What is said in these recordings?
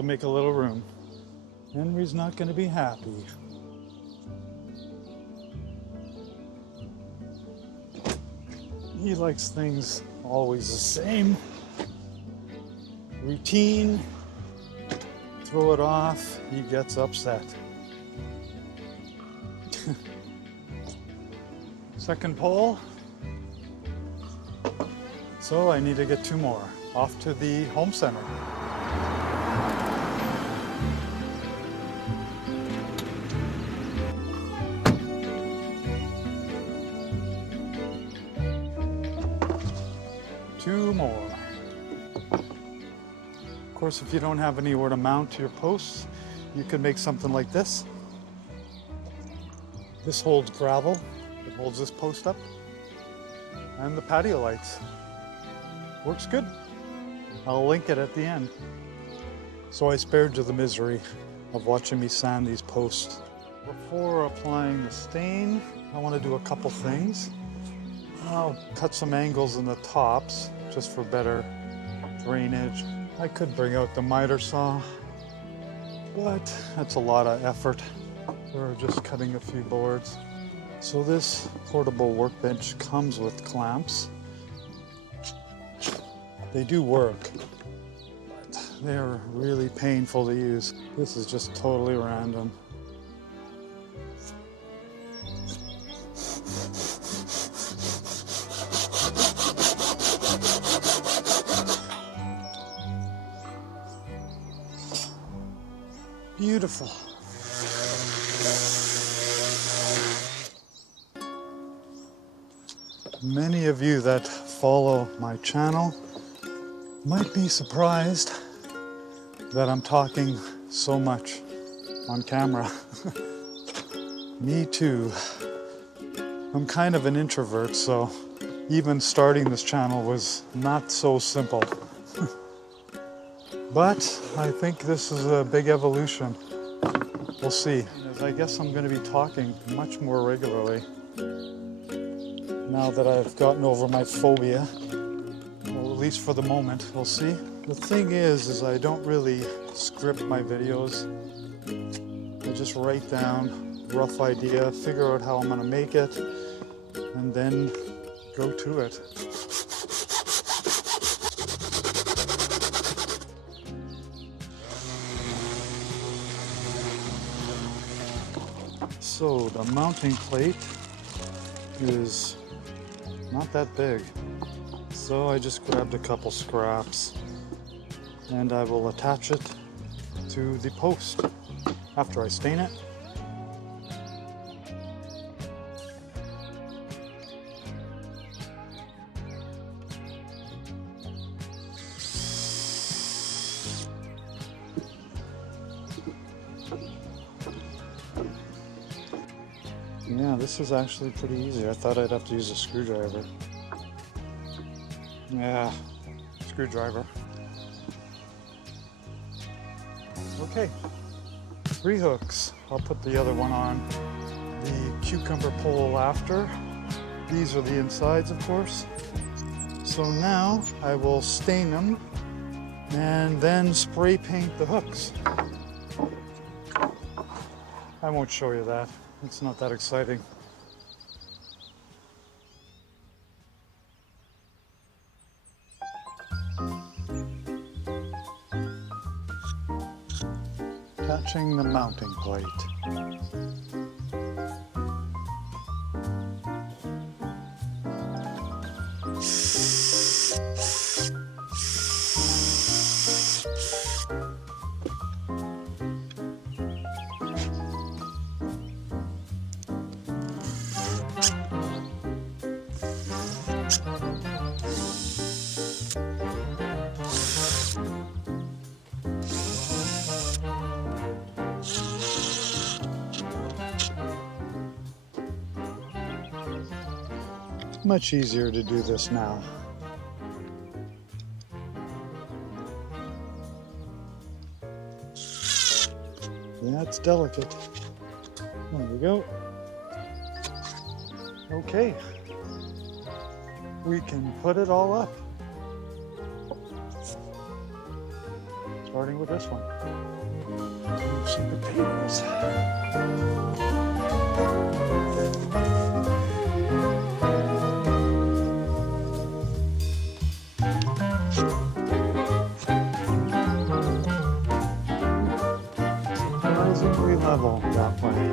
to make a little room. Henry's not going to be happy. He likes things always the same. Routine. Throw it off, he gets upset. Second pole. So I need to get 2 more. Off to the home center. Two more. Of course, if you don't have anywhere to mount your posts, you could make something like this. This holds gravel. It holds this post up. And the patio lights. Works good. I'll link it at the end. So I spared you the misery of watching me sand these posts. Before applying the stain, I want to do a couple things. I'll cut some angles in the tops just for better drainage. I could bring out the miter saw, but that's a lot of effort for just cutting a few boards. So this portable workbench comes with clamps. They do work, but they're really painful to use. This is just totally random. Beautiful. Many of you that follow my channel might be surprised that I'm talking so much on camera. Me too. I'm kind of an introvert, so even starting this channel was not so simple. But I think this is a big evolution. We'll see. I guess I'm going to be talking much more regularly now that I've gotten over my phobia. Well, at least for the moment. We'll see. The thing is I don't really script my videos. I just write down a rough idea, figure out how I'm going to make it, and then go to it. So the mounting plate is not that big. So I just grabbed a couple scraps and I will attach it to the post after I stain it. Yeah, this is actually pretty easy. I thought I'd have to use a screwdriver. Yeah, screwdriver. Okay, 3 hooks. I'll put the other one on the cucumber pole after. These are the insides, of course. So now I will stain them and then spray paint the hooks. I won't show you that. It's not that exciting. Attaching the mounting plate. Much easier to do this now. Yeah, it's delicate. There we go. Okay. We can put it all up. starting with this one. Some potatoes. Surprisingly level that way.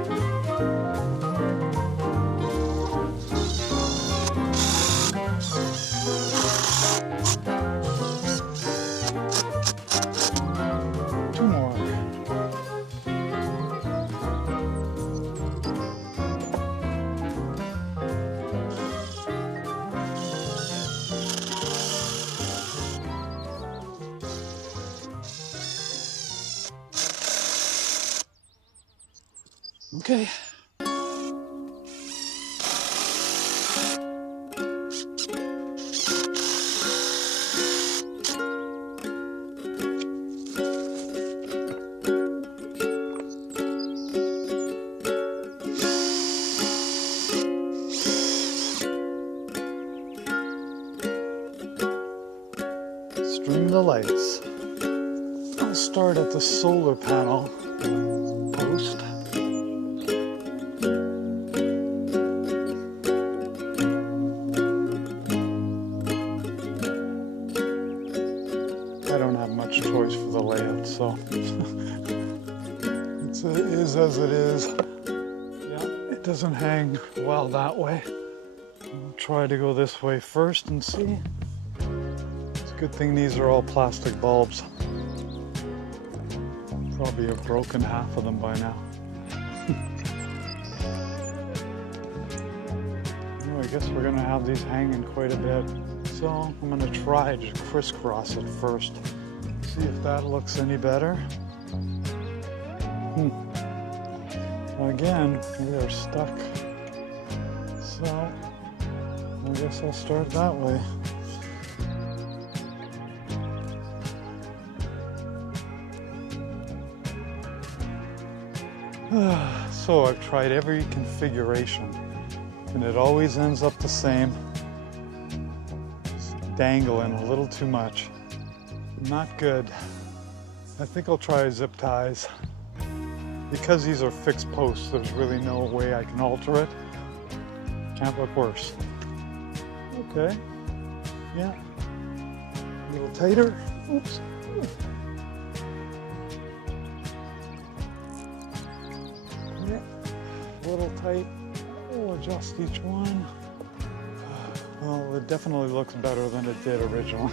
Okay. String the lights. I'll start at the solar panel post. I don't have much choice for the layout, so it is as it is. Yeah, it doesn't hang well that way. I'll try to go this way first and see. It's a good thing these are all plastic bulbs. Probably have broken half of them by now. Well, I guess we're gonna have these hanging quite a bit. So I'm gonna try to crisscross it first. See if that looks any better. Again, we are stuck. So I guess I'll start that way. So I've tried every configuration and it always ends up the same. Just dangling a little too much. Not good. I think I'll try zip ties. Because these are fixed posts, there's really no way I can alter it. Can't look worse. Okay. Yeah. A little tighter. Oops. A little tight. We'll adjust each one. Well, it definitely looks better than it did originally.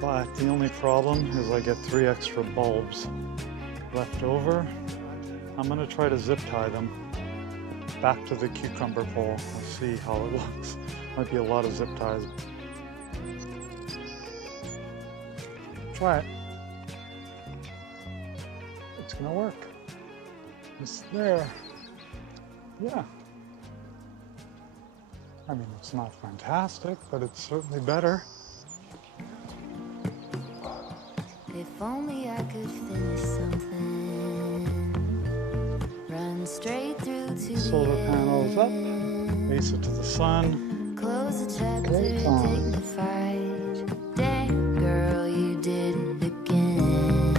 But the only problem is I get 3 extra bulbs left over. I'm gonna try to zip tie them back to the cucumber pole. We'll see how it looks. Might be a lot of zip ties. Try it. It's gonna work. It's there. Yeah. I mean, it's not fantastic, but it's certainly better. If only I could finish something. Run straight through to Solar the panels up. end. Face it to the sun. Close the chapter, Okay, it's on. dignified. Damn, girl, you did it again.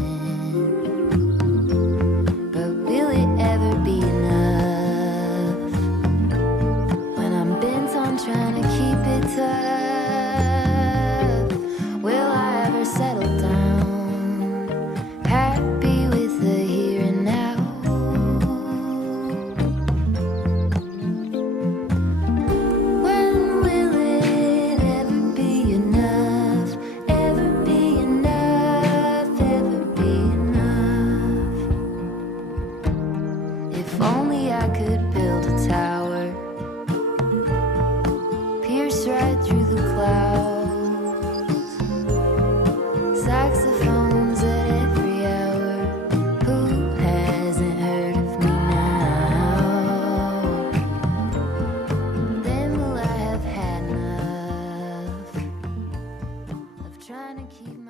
But will it ever be enough? When I'm bent on trying to keep it tough, will I ever settle down? Happy with the here and now. When will it ever be enough? Ever be enough? Ever be enough? If only I could build a tower, pierce right through the clouds. Saxophones at every hour. Who hasn't heard of me now? Then will I have had enough of trying to keep